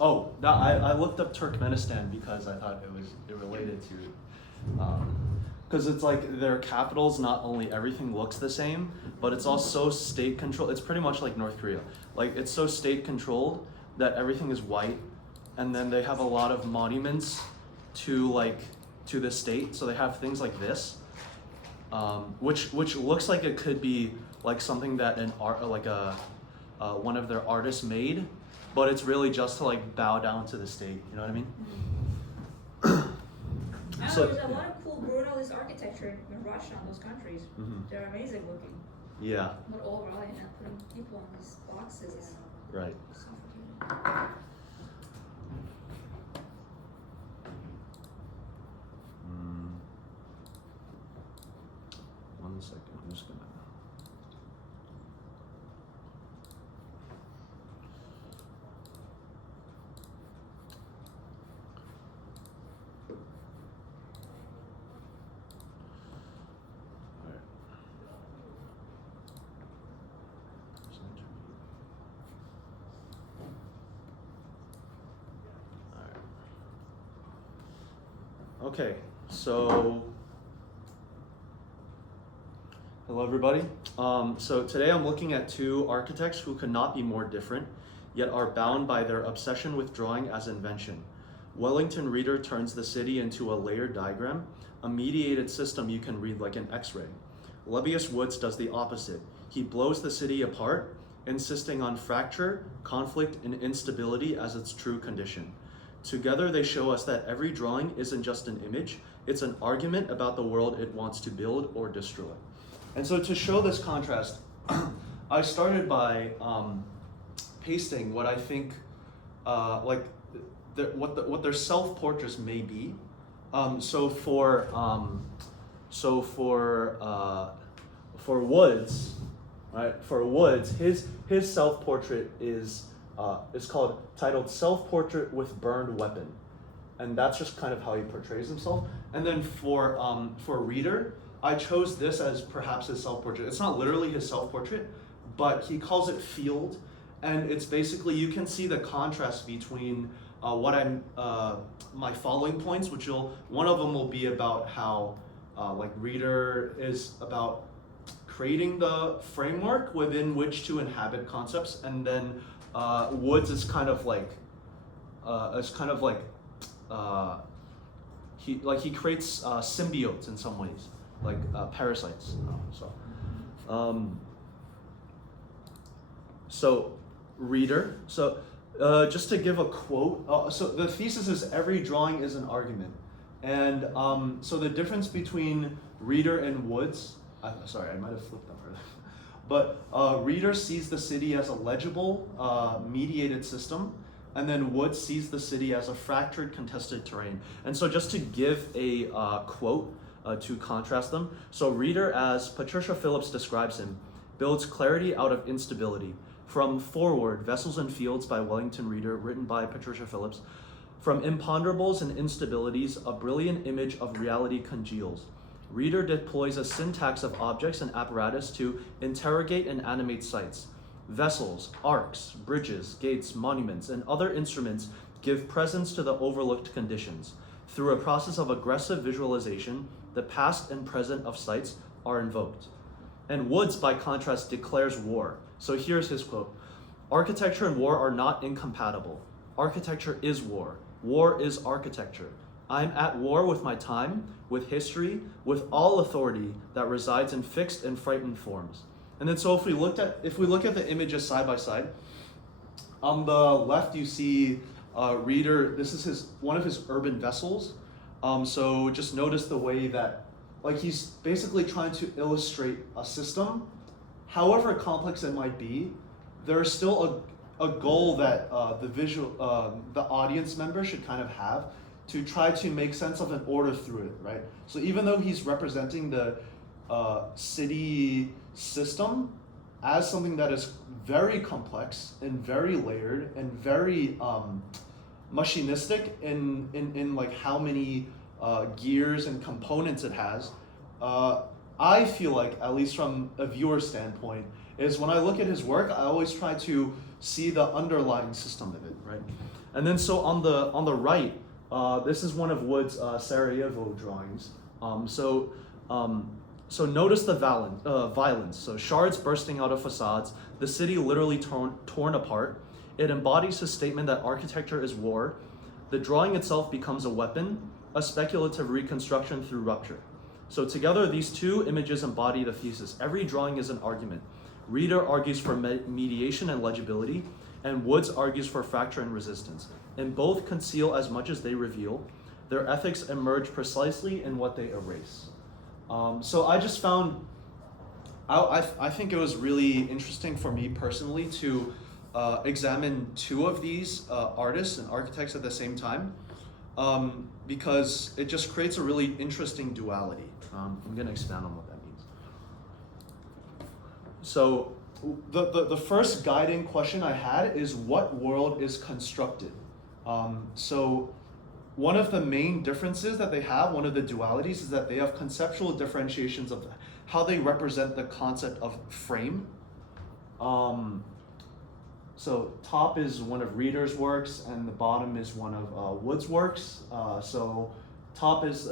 Oh, no, I looked up Turkmenistan because I thought it related to, because it's like their capitals, not only everything looks the same, but it's also state controlled. It's pretty much like North Korea. Like it's so state controlled that everything is white, and then they have a lot of monuments to the state. So they have things like this, which looks like it could be like something that an art like a one of their artists made, but it's really just to like bow down to the state. You know what I mean? I know there's a lot of cool brutalist architecture in Russia and those countries. They're amazing looking. Yeah. But overall, and putting people on these boxes is Right. suffocating. One second, I'm just gonna. Alright. Alright. Okay, so hello everybody. So today I'm looking at two architects who could not be more different, yet are bound by their obsession with drawing as invention. Wellington Reiter turns the city into a layered diagram, a mediated system you can read like an X-ray. Lebbeus Woods does the opposite. He blows the city apart, insisting on fracture, conflict, and instability as its true condition. Together they show us that every drawing isn't just an image, it's an argument about the world it wants to build or destroy. And so to show this contrast, I started by pasting what I think, what their self-portraits may be. So for Woods, right? For Woods, his self-portrait is titled "Self-Portrait with Burned Weapon," and that's just kind of how he portrays himself. And then for Reiter, I chose this as perhaps his self-portrait. It's not literally his self-portrait, but he calls it Field, and it's basically, you can see the contrast between my following points, one of them will be about how Reiter is about creating the framework within which to inhabit concepts, and then Woods is kind of like he creates symbiotes in some ways, like parasites. So Reiter. So just to give a quote. So the thesis is every drawing is an argument, and so the difference between Reiter and Woods. Sorry, I might have flipped over. But Reiter sees the city as a legible, mediated system, and then Woods sees the city as a fractured, contested terrain. And so just to give a quote to contrast them, so Reiter, as Patricia Phillips describes him, builds clarity out of instability. From Forward, Vessels and Fields by Wellington Reiter, written by Patricia Phillips, from imponderables and instabilities, a brilliant image of reality congeals. Reiter deploys a syntax of objects and apparatus to interrogate and animate sites. Vessels, arcs, bridges, gates, monuments, and other instruments give presence to the overlooked conditions. Through a process of aggressive visualization, the past and present of sites are invoked. And Woods, by contrast, declares war. So here's his quote: "Architecture and war are not incompatible. Architecture is war. War is architecture. I'm at war with my time, with history, with all authority that resides in fixed and frightened forms." And then so if we look at the images side by side, on the left you see Reiter. This is one of his urban vessels. So just notice the way that he's basically trying to illustrate a system, however complex it might be. There's still a goal that the audience member should kind of have, to try to make sense of an order through it, right? So even though he's representing the city system as something that is very complex and very layered and very machinistic in like how many gears and components it has, I feel like, at least from a viewer standpoint, is when I look at his work, I always try to see the underlying system of it, right? And then so on the right, this is one of Wood's Sarajevo drawings. So notice the violence. So shards bursting out of facades, the city literally torn apart. It embodies his statement that architecture is war. The drawing itself becomes a weapon, a speculative reconstruction through rupture. So together, these two images embody the thesis. Every drawing is an argument. Reiter argues for mediation and legibility, and Woods argues for fracture and resistance. And both conceal as much as they reveal. Their ethics emerge precisely in what they erase. So I just found, I think it was really interesting for me personally to examine two of these artists and architects at the same time, because it just creates a really interesting duality. I'm going to expand on what that means. So the first guiding question I had is, what world is constructed? So one of the main differences that they have, one of the dualities, is that they have conceptual differentiations of how they represent the concept of frame. So top is one of Reiter's works, and the bottom is one of Wood's works. So top is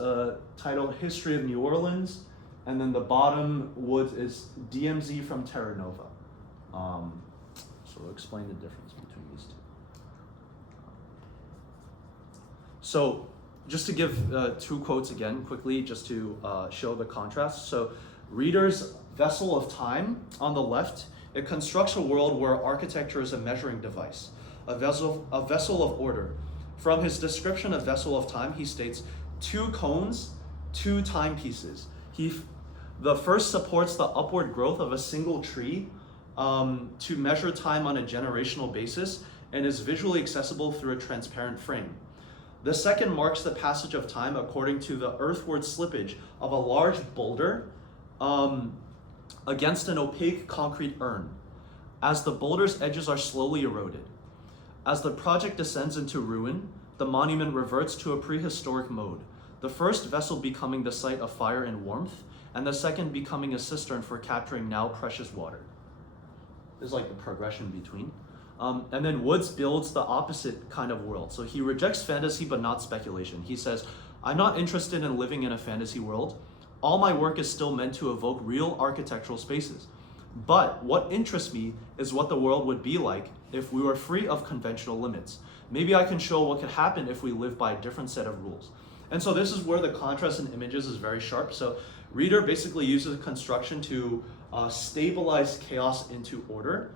titled History of New Orleans, and then the bottom, Wood, is DMZ from Terra Nova. So we'll explain the difference between these two. So just to give two quotes again quickly, just to show the contrast. So Reiter's Vessel of Time on the left, it constructs a world where architecture is a measuring device, a vessel of order. From his description of Vessel of Time, he states, 2 cones, 2 timepieces. The first supports the upward growth of a single tree to measure time on a generational basis and is visually accessible through a transparent frame. The second marks the passage of time according to the earthward slippage of a large boulder against an opaque concrete urn, as the boulder's edges are slowly eroded. As the project descends into ruin, the monument reverts to a prehistoric mode, the first vessel becoming the site of fire and warmth, and the second becoming a cistern for capturing now precious water. There's like the progression between. And then Woods builds the opposite kind of world. So he rejects fantasy, but not speculation. He says, I'm not interested in living in a fantasy world. All my work is still meant to evoke real architectural spaces. But what interests me is what the world would be like if we were free of conventional limits. Maybe I can show what could happen if we live by a different set of rules. And so this is where the contrast in images is very sharp. So Reiter basically uses construction to stabilize chaos into order.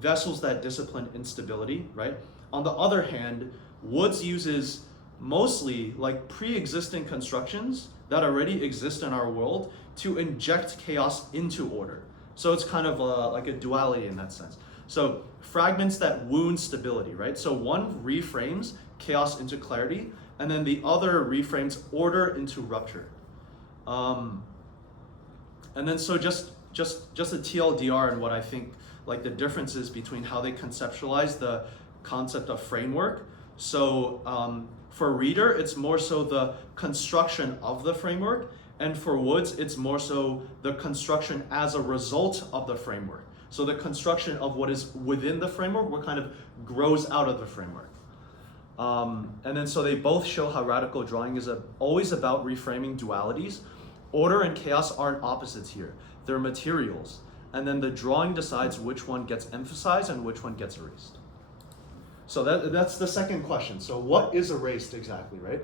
Vessels that discipline instability, right? On the other hand, Woods uses mostly like pre-existing constructions that already exist in our world to inject chaos into order. So it's kind of like a duality in that sense. So fragments that wound stability, right? So one reframes chaos into clarity, and then the other reframes order into rupture. And then so just a TLDR and what I think like the differences between how they conceptualize the concept of framework. So for Reiter, it's more so the construction of the framework, and for Woods, it's more so the construction as a result of the framework. So the construction of what is within the framework, what kind of grows out of the framework. And then so they both show how radical drawing is always about reframing dualities. Order and chaos aren't opposites here. They're materials. And then the drawing decides which one gets emphasized and which one gets erased. So that's the second question. So what is erased exactly, right?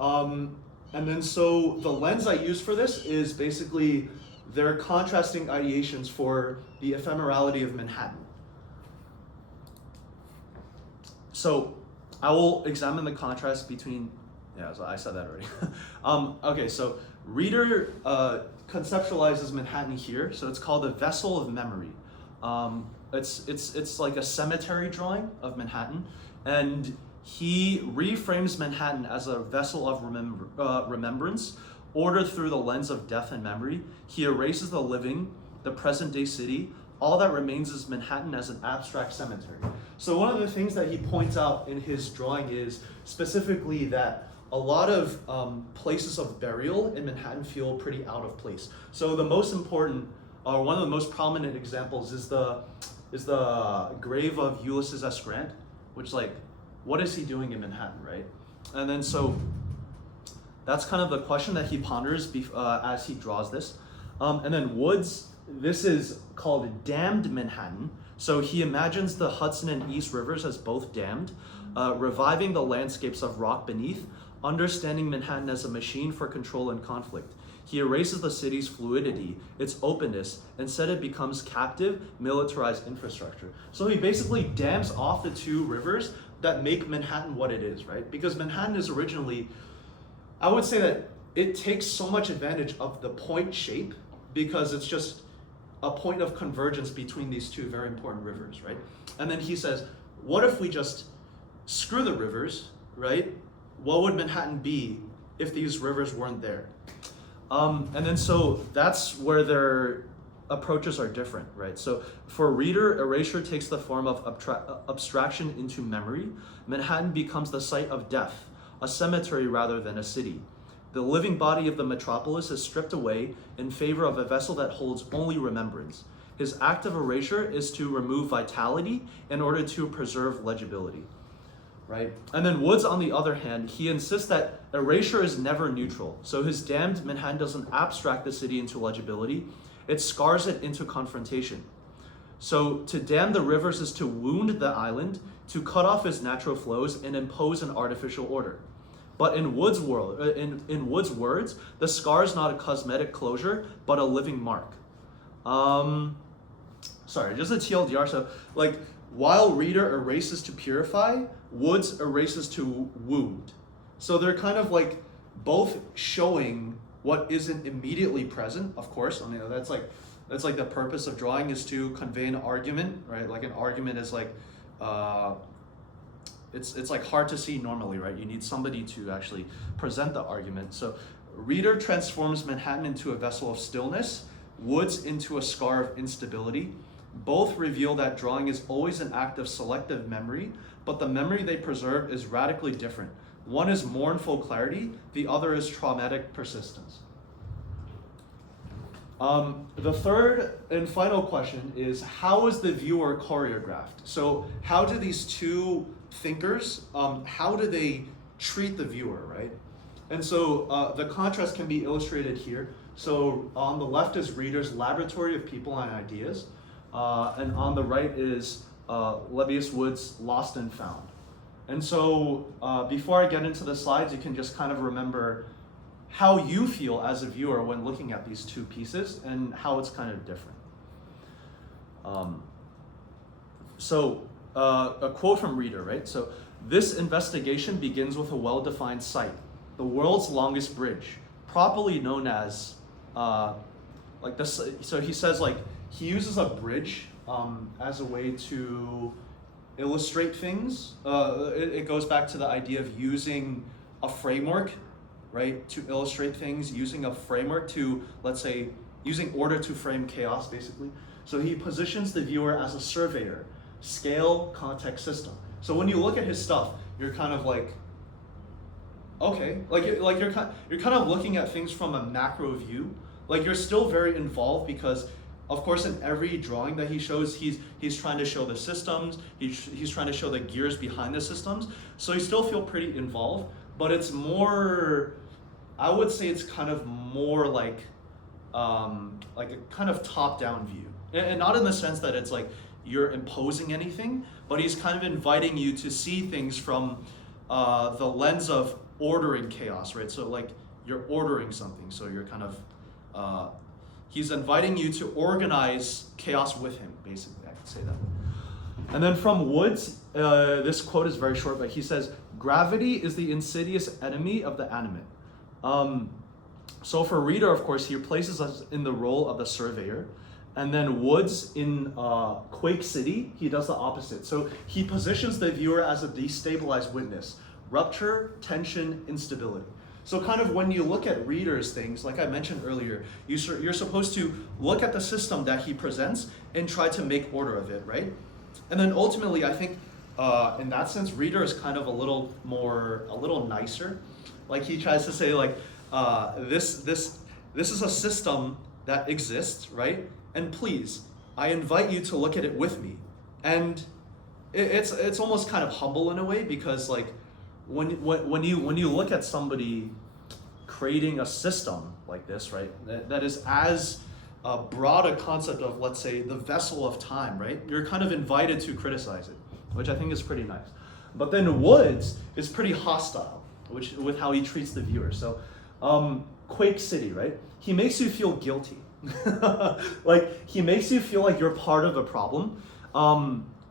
And then so the lens I use for this is basically their contrasting ideations for the ephemerality of Manhattan. So I will examine the contrast between, yeah, so I said that already. Okay, so Reiter conceptualizes Manhattan here, so it's called a vessel of memory. It's like a cemetery drawing of Manhattan, and he reframes Manhattan as a vessel of remembrance, ordered through the lens of death and memory. He erases the living, the present day city. All that remains is Manhattan as an abstract cemetery. So one of the things that he points out in his drawing is specifically that a lot of places of burial in Manhattan feel pretty out of place. So the most important, or one of the most prominent examples is the is the grave of Ulysses S. Grant, which like, what is he doing in Manhattan, right? And then so that's kind of the question that he ponders as he draws this. And then Woods, this is called dammed Manhattan. So he imagines the Hudson and East Rivers as both dammed, reviving the landscapes of rock beneath, understanding Manhattan as a machine for control and conflict. He erases the city's fluidity, its openness, instead it becomes captive, militarized infrastructure. So he basically dams off the two rivers that make Manhattan what it is, right? Because Manhattan is originally, I would say that it takes so much advantage of the point shape because it's just a point of convergence between these two very important rivers, right? And then he says, what if we just screw the rivers, right? What would Manhattan be if these rivers weren't there? And then so that's where their approaches are different, right? So for Reiter, erasure takes the form of abstraction into memory. Manhattan becomes the site of death, a cemetery rather than a city. The living body of the metropolis is stripped away in favor of a vessel that holds only remembrance. His act of erasure is to remove vitality in order to preserve legibility. Right? And then Woods, on the other hand, he insists that erasure is never neutral. So his damned Manhattan doesn't abstract the city into legibility, it scars it into confrontation. So to dam the rivers is to wound the island, to cut off its natural flows and impose an artificial order. But in Woods' words, the scar is not a cosmetic closure, but a living mark. Sorry, just a TLDR. So like, while Reiter erases to purify, Woods erases to wound. So they're kind of like both showing what isn't immediately present, of course. I mean, that's like the purpose of drawing is to convey an argument, right? Like an argument is like, it's like hard to see normally, right? You need somebody to actually present the argument. So Reiter transforms Manhattan into a vessel of stillness, Woods into a scar of instability. Both reveal that drawing is always an act of selective memory, but the memory they preserve is radically different. One is mournful clarity, the other is traumatic persistence. The third and final question is, how is the viewer choreographed? So how do these two thinkers, how do they treat the viewer, right? And so the contrast can be illustrated here. So on the left is Reiter's laboratory of people and ideas. And on the right is Lebbeus Woods' Lost and Found. And so before I get into the slides, you can just kind of remember how you feel as a viewer when looking at these two pieces and how it's kind of different. A quote from Reiter, right? So this investigation begins with a well-defined site, the world's longest bridge, properly known as like this. So he says like, he uses a bridge as a way to illustrate things. It goes back to the idea of using a framework, right, to illustrate things, using a framework to, let's say, using order to frame chaos, basically. So he positions the viewer as a surveyor, scale, context, system. So when you look at his stuff, you're kind of like, okay, you're kind of looking at things from a macro view. Like you're still very involved because, of course, in every drawing that he shows, he's trying to show the systems. He's trying to show the gears behind the systems. So you still feel pretty involved, but it's more, I would say it's kind of more like a kind of top-down view, and not in the sense that it's like you're imposing anything, but he's kind of inviting you to see things from the lens of ordering chaos, right? So like you're ordering something, so you're kind of he's inviting you to organize chaos with him, basically, I could say that. And then from Woods, this quote is very short, but he says, gravity is the insidious enemy of the animate. So for Reiter, of course, he places us in the role of the surveyor. And then Woods in Quake City, he does the opposite. So he positions the viewer as a destabilized witness. Rupture, tension, instability. So kind of when you look at Reiter's things, like I mentioned earlier, you're supposed to look at the system that he presents and try to make order of it, right? And then ultimately, I think in that sense, Reiter is kind of a little nicer. Like he tries to say like, this is a system that exists, right? And please, I invite you to look at it with me. And it's almost kind of humble in a way, because like when you look at somebody creating a system like this, right, that is as broad a concept of, let's say, the vessel of time, right, you're kind of invited to criticize it, which I think is pretty nice. But then Woods is pretty hostile, with how he treats the viewer. So Quake City, right, he makes you feel guilty. Like, he makes you feel like you're part of a problem.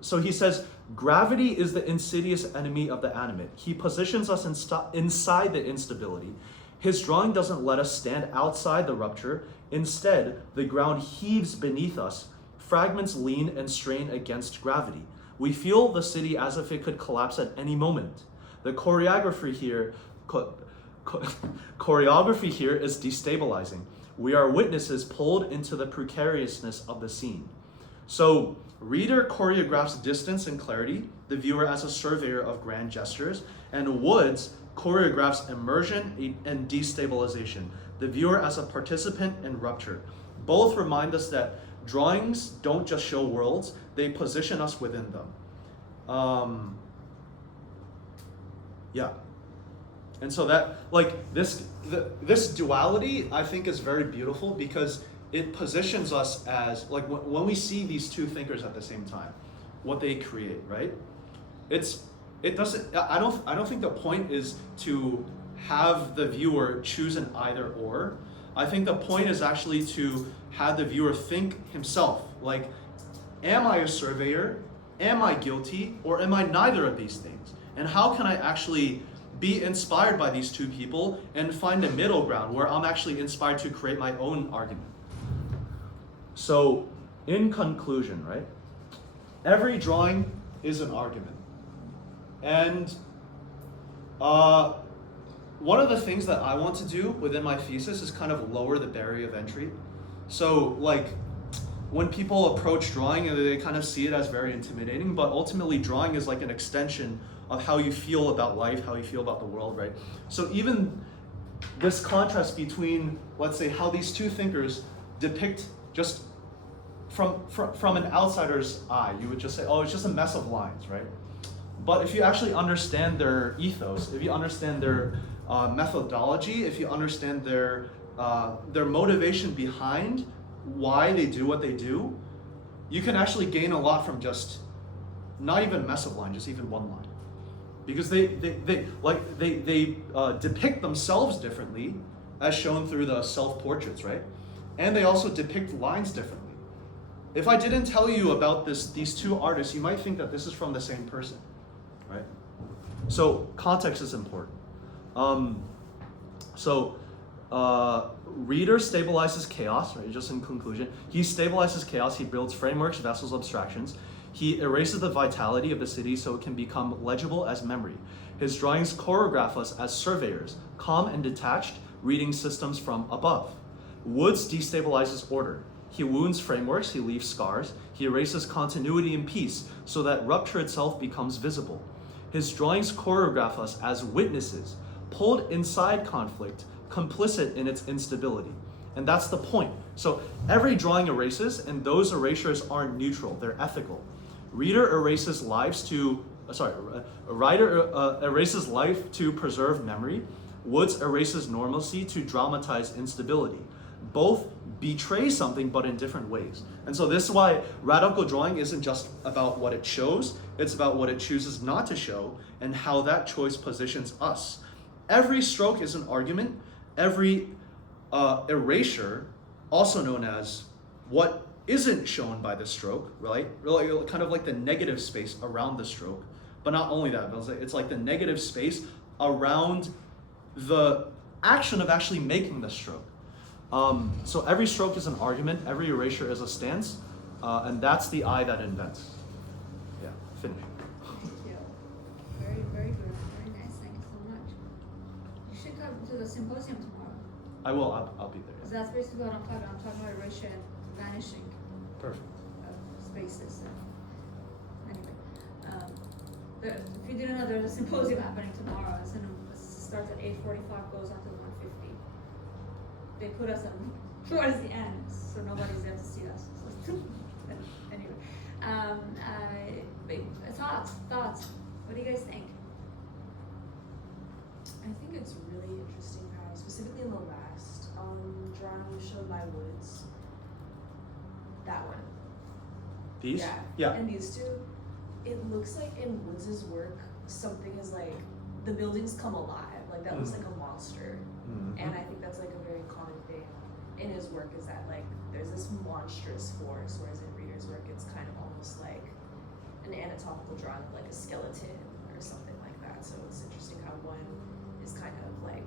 So he says, gravity is the insidious enemy of the animate. He positions us inside the instability. His drawing doesn't let us stand outside the rupture. Instead, the ground heaves beneath us. Fragments lean and strain against gravity. We feel the city as if it could collapse at any moment. The choreography here is destabilizing. We are witnesses pulled into the precariousness of the scene. So Reiter choreographs distance and clarity, the viewer as a surveyor of grand gestures, and Woods choreographs immersion and destabilization, the viewer as a participant in rupture. Both remind us that drawings don't just show worlds, they position us within them. Yeah. And so that, like, this duality, I think, is very beautiful, because it positions us as, like, when we see these two thinkers at the same time, what they create, right? I don't think the point is to have the viewer choose an either or. I think the point is actually to have the viewer think himself, like, am I a surveyor? Am I guilty? Or am I neither of these things? And how can I actually be inspired by these two people and find a middle ground where I'm actually inspired to create my own argument? So, in conclusion, right, every drawing is an argument. And one of the things that I want to do within my thesis is kind of lower the barrier of entry. So, like, when people approach drawing, they kind of see it as very intimidating, but ultimately drawing is like an extension of how you feel about life, how you feel about the world, right? So even this contrast between, let's say, how these two thinkers depict just from an outsider's eye, you would just say, oh, it's just a mess of lines, right? But if you actually understand their ethos, if you understand their methodology, if you understand their motivation behind why they do what they do, you can actually gain a lot from just not even a mess of line, just even one line. Because they depict themselves differently, as shown through the self-portraits, right? And they also depict lines differently. If I didn't tell you about these two artists, you might think that this is from the same person, right? So context is important. Reiter stabilizes chaos, right? Just in conclusion, he stabilizes chaos. He builds frameworks, vessels, abstractions. He erases the vitality of the city so it can become legible as memory. His drawings choreograph us as surveyors, calm and detached, reading systems from above. Woods destabilizes order. He wounds frameworks, he leaves scars. He erases continuity and peace so that rupture itself becomes visible. His drawings choreograph us as witnesses, pulled inside conflict, complicit in its instability. And that's the point. So every drawing erases, and those erasures aren't neutral, they're ethical. Reiter erases life to preserve memory. Woods erases normalcy to dramatize instability. Both betray something, but in different ways. And so this is why radical drawing isn't just about what it shows, it's about what it chooses not to show and how that choice positions us. Every stroke is an argument. Every erasure, also known as what isn't shown by the stroke, right? Really, kind of like the negative space around the stroke. But not only that, it's like the negative space around the action of actually making the stroke. So every stroke is an argument, every erasure is a stance, and that's the eye that invents. Yeah, finish. Thank you. Very, very good. Very nice. Thank you so much. You should come to the symposium tomorrow. I will. I'll be there. So that's basically what I'm talking about. I'm talking about erasure and vanishing Perfect. of spaces. Anyway, if you didn't know, there's a symposium happening tomorrow. It starts at 8:45, goes until 1:50. They put us towards the end, so nobody's there to see us. So Anyway, thoughts. What do you guys think? I think it's really interesting how, specifically in the last drawing you showed by Woods, that one. These? Yeah. And these two, it looks like in Woods' work, something is like, the buildings come alive. Like that looks like a monster. And I think that's like a very common thing in his work is that like, there's this monstrous force, whereas in Reiter's work, it's kind of almost like an anatomical drawing of like a skeleton or something like that. So it's interesting how one is kind of like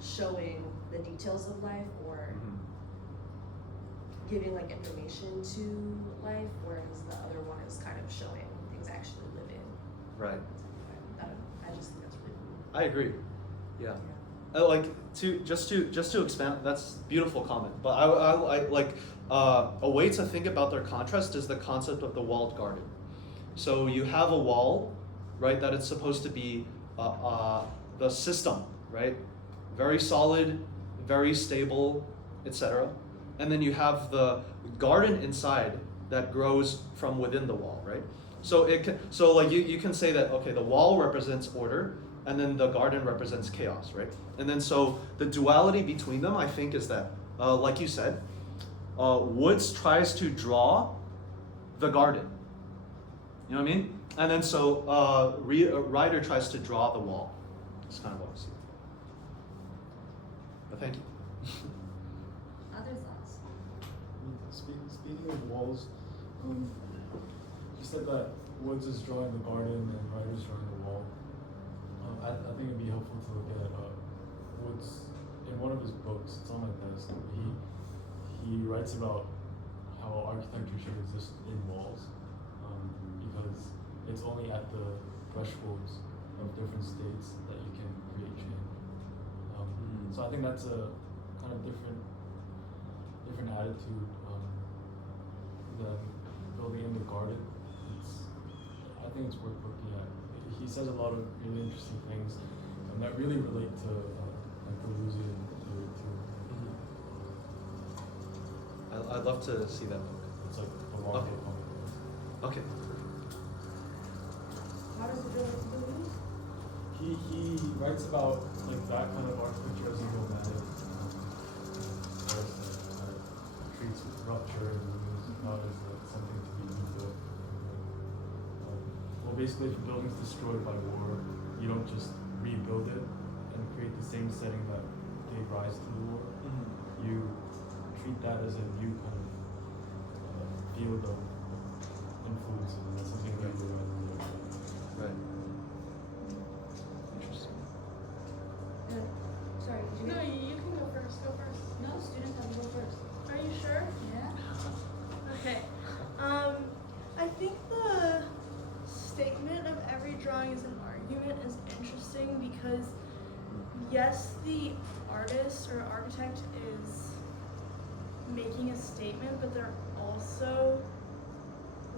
showing the details of life or giving like information to life, whereas the other one is kind of showing things actually live in. Right. I don't know. I just think that's really cool. I agree. Yeah. Like just to expand. That's a beautiful comment. But I like a way to think about their contrast is the concept of the walled garden. So you have a wall, right? That it's supposed to be the system, right? Very solid, very stable, etc. And then you have the garden inside that grows from within the wall, right? So like you can say that, okay, the wall represents order and then the garden represents chaos, right? And then so the duality between them, I think, is that, like you said, Woods tries to draw the garden. You know what I mean? And then so Reiter tries to draw the wall. That's kind of what I see. But thank you. Other thoughts? Speaking of walls, you said that Woods is drawing the garden and Reiter's drawing the wall. I think it'd be helpful to look at Woods in one of his books. It's on my desk. He writes about how architecture should exist in walls, because it's only at the thresholds of different states that you can create change. So I think that's a kind of different attitude than building in the garden. I think it's worth looking at. He says a lot of really interesting things that really relate to like the Lusian theory too. I'd love to see that book. It's like a long book. Okay. How does it relate to the news? He writes about like that kind of architecture as egomatic, treats rupture and not as something to be rebuilt. Well, basically, if a building's destroyed by war, you don't just rebuild it and create the same setting that gave rise to the war. You treat that as a new kind of field of influence, and that's something that you Right. Interesting. Sorry, did you No, get- you can go first. Go first. No, students have to go first. Are you sure? Yeah? Okay. I think the statement of every drawing is an argument is interesting because yes, the artist or architect is making a statement, but they're also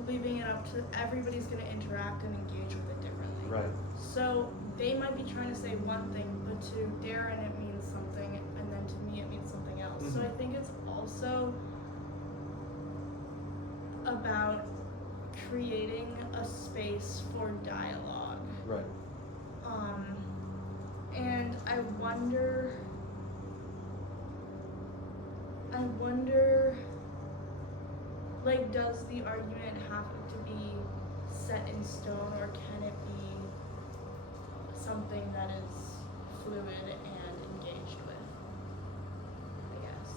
leaving it up to everybody's going to interact and engage with it differently. Right. So they might be trying to say one thing, but to Darren it means something, and then to me it means something else. So I think it's also about creating a space for dialogue. Right. And I wonder, like, does the argument have to be set in stone, or can it be something that is fluid and engaged with? I guess.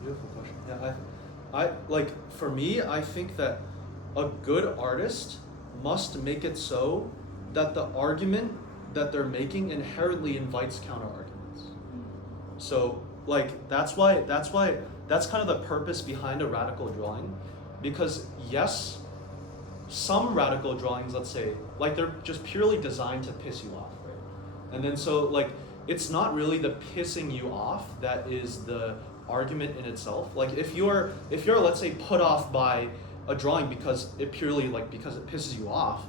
Beautiful question. Yeah, I like, for me, I think that a good artist must make it so that the argument that they're making inherently invites counter arguments. So like that's kind of the purpose behind a radical drawing, because yes, some radical drawings, let's say, like they're just purely designed to piss you off, right? And then so like it's not really the pissing you off that is the argument in itself. Like if you're let's say put off by a drawing because it pisses you off,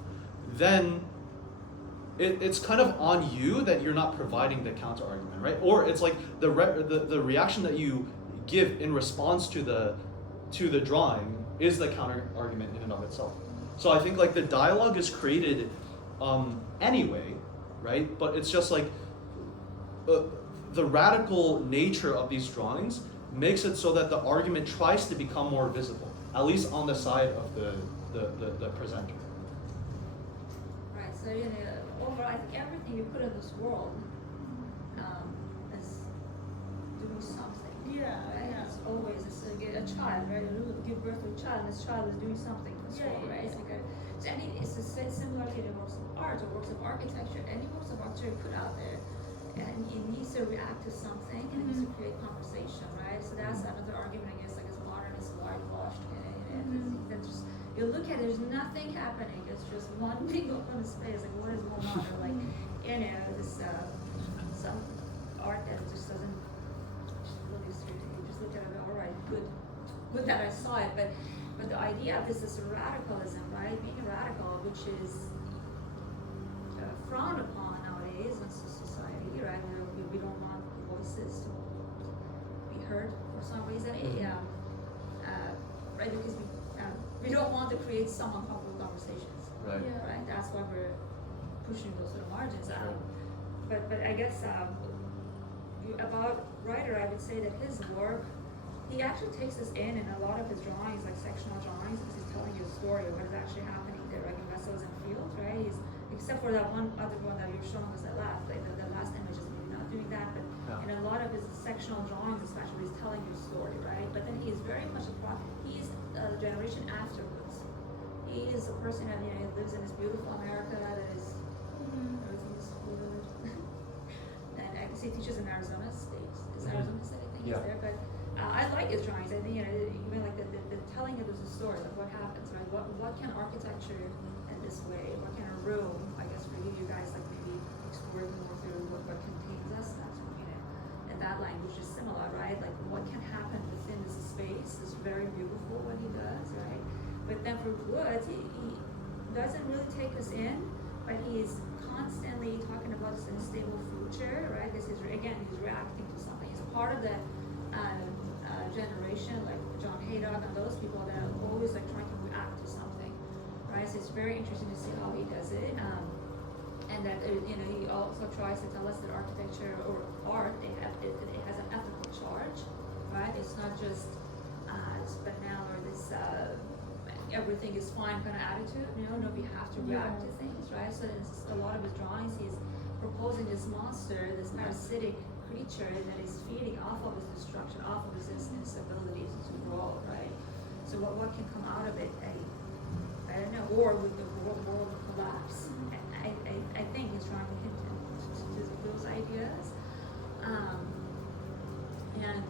then it's kind of on you that you're not providing the counter argument, right? Or it's like the reaction that you give in response to the drawing is the counter argument in and of itself. So I think like the dialogue is created anyway, right? But it's just like the radical nature of these drawings makes it so that the argument tries to become more visible, at least on the side of the presenter. Right, so overall, I think everything you put in this world is doing something. Yeah, Right? yeah. It's always a child, right? You give birth to a child, and this child is doing something in this world, right? It's like it's similar to the works of art or works of architecture. Any works of art you put out there, and it needs to react to something, and it needs to create conversation, right? So that's another argument, I guess, like as modern as whitewashed, and that's just, you look at it, there's nothing happening. It's just one big open space. Like, what is going on? Or like, this some art that just doesn't really suit you. You just look at it, all right, good that I saw it. But the idea of this is radicalism, right? Being a radical, which is frowned upon nowadays in society, right? We don't want voices to be heard for some reason. Right? Because we don't want to create some uncomfortable conversations. Right. Yeah. Right? That's why we're pushing those sort of margins out. But I guess about Reiter, I would say that his work, he actually takes us in a lot of his drawings, like sectional drawings, because he's telling you a story of what is actually happening there, like in vessels and fields, right? He's, except for that one other one that you're showing us that last, like the last image is maybe not doing that, but in a lot of his sectional drawings especially, he's telling you a story, right? But then he is very much he's a generation afterwards. He is a person that, he lives in this beautiful America that is, everything is good. And I can see he teaches in Arizona State. Is Arizona State, I think he's there, but I like his drawings. I think, even like the telling of the story, like what happens, right? What can architecture in this way, what can a room, I guess for you guys, like maybe exploring more through what contains us, that's, and that language is similar, right? Like what can happen within this space is very beautiful what he does, right? But then for Woods, he doesn't really take us in, but he's constantly talking about this unstable future, right? This is, again, he's reacting to something. He's part of that generation, like John Haydock and those people that are always like trying to react to something, right? So it's very interesting to see how he does it, and that he also tries to tell us that architecture or art, it has an ethical charge, right? It's not just it's banal or this everything is fine kind of attitude. No, we have to react to things, right? So in a lot of his drawings, he's proposing this monster, this parasitic creature that is feeding off of his destruction, off of his instabilities to grow, right? So what can come out of it? I don't know. Or with the world collapse. I think he's trying to hint to those ideas. And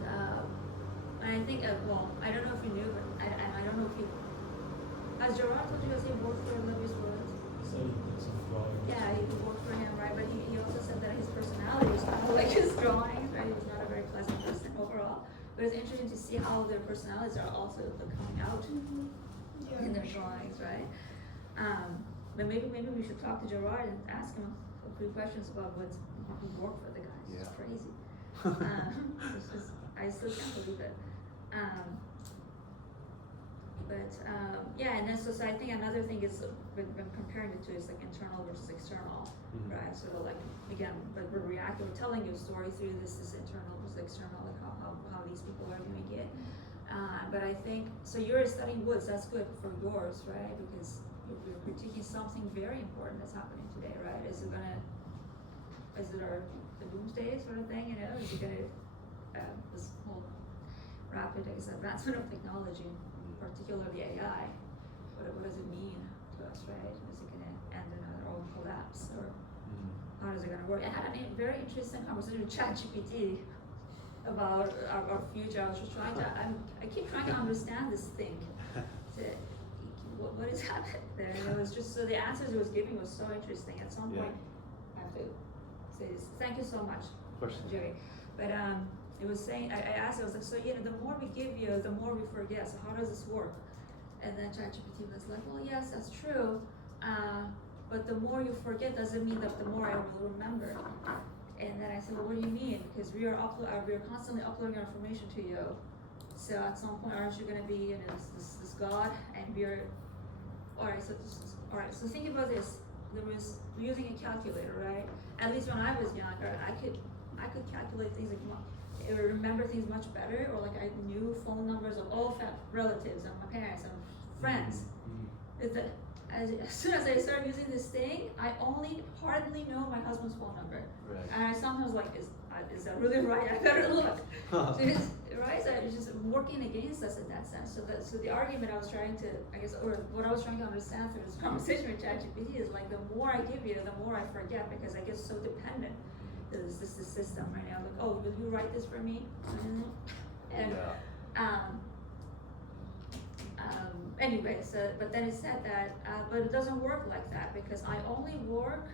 I think, well, I don't know if you knew, but I don't know if he, has Gerard told you guys he worked for Lewis Woods? So he did some drawings. Yeah, he worked for him, right? But he also said that his personality was kind of like his drawings, right? He was not a very pleasant person overall. But it's interesting to see how their personalities are also coming out in their drawings, right? But maybe we should talk to Gerard and ask him a few questions about what's who worked for the guy. It's just crazy. It's just, I still can't believe it. Yeah, and then so I think another thing is when comparing the two is like internal versus external, right? So like again, but we're reacting, we're telling you a story through this internal versus external, like how these people are doing it. But I think so. You're studying Woods, that's good for yours, right? Because you're critiquing something very important that's happening today, right? Is it the doomsday sort of thing? Is it gonna this whole rapid advancement of technology, particularly AI? What does it mean to us, right? Is it gonna end in our own collapse, or how is it gonna work? I had a very interesting conversation with ChatGPT about our future. I was just trying to, I keep trying to understand this thing. What is happening there? And it was just, so the answers it was giving was so interesting. At some point, I have to say this. Thank you so much, Jerry. But it was saying, I asked, I was like, so the more we give you, the more we forget. So how does this work? And then ChatGPT was like, well, yes, that's true. But the more you forget doesn't mean that the more I will remember. And then I said, well, what do you mean? Because we are constantly uploading our information to you. So at some point, aren't you gonna be this God, and we're, alright, so think about this. We're using a calculator, right? At least when I was younger, I could calculate things or remember things much better, or like I knew phone numbers of all relatives and my parents and friends. It's that as soon as I started using this thing, I only hardly know my husband's phone number. Right. And I sometimes like, is that really right? I better look. So it's, right? So it's just working against us in that sense. So the argument I was trying to, I guess, or what I was trying to understand through this conversation with ChatGPT is like, the more I give you, the more I forget, because I get so dependent. This is the system right now. Like, oh, will you write this for me? And anyway, so but then it said that, but it doesn't work like that, because I only work.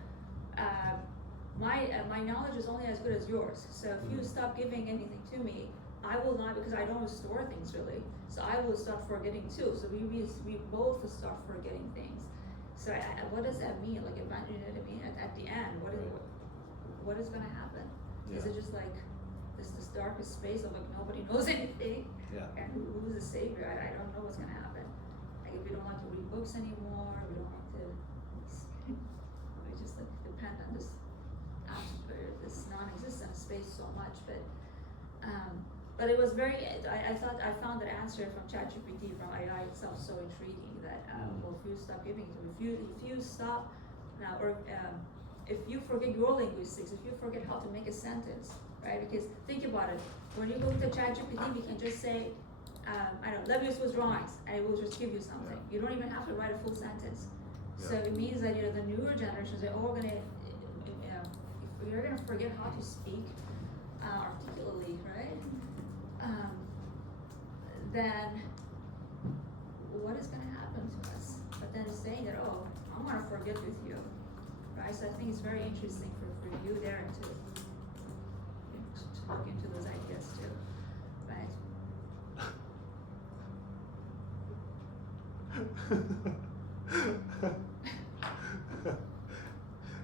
My knowledge is only as good as yours. So if you stop giving anything to me, I will not, because I don't store things really. So I will start forgetting too. So we both start forgetting things. So what does that mean? Like, imagine it. I mean, at the end, what is going to happen? Is it just like this darkest space of like nobody knows anything? Yeah. And who's the savior? I don't know what's going to happen. Like, if we don't want to read books anymore, we don't want to. We just like depend on this non-existent space so much. But it was very. I thought I found the answer from ChatGPT, from AI itself, so intriguing that well, if you stop giving it to me, if you stop now, or if you forget your linguistics, if you forget how to make a sentence, right? Because think about it, when you go to ChatGPT, we can just say, I don't know, Levius was drawings, and it will just give you something. You don't even have to write a full sentence. So it means that the newer generations are all gonna, if you're gonna forget how to speak articulately, right? Then what is gonna happen to us? But then saying that, oh, I'm gonna forget with you. Right, so I think it's very interesting for you there to look into those ideas too, right?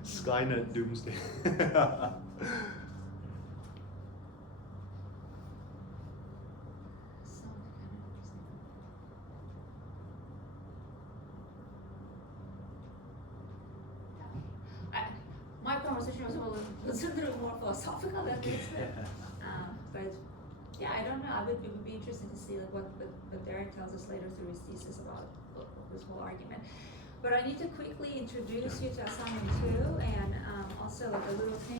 Skynet doomsday. My conversation was a little more philosophical than this, but yeah, I don't know. It would be interesting to see like what Derek tells us later through his thesis about this whole argument. But I need to quickly introduce you to assignment 2, and also like a little thing.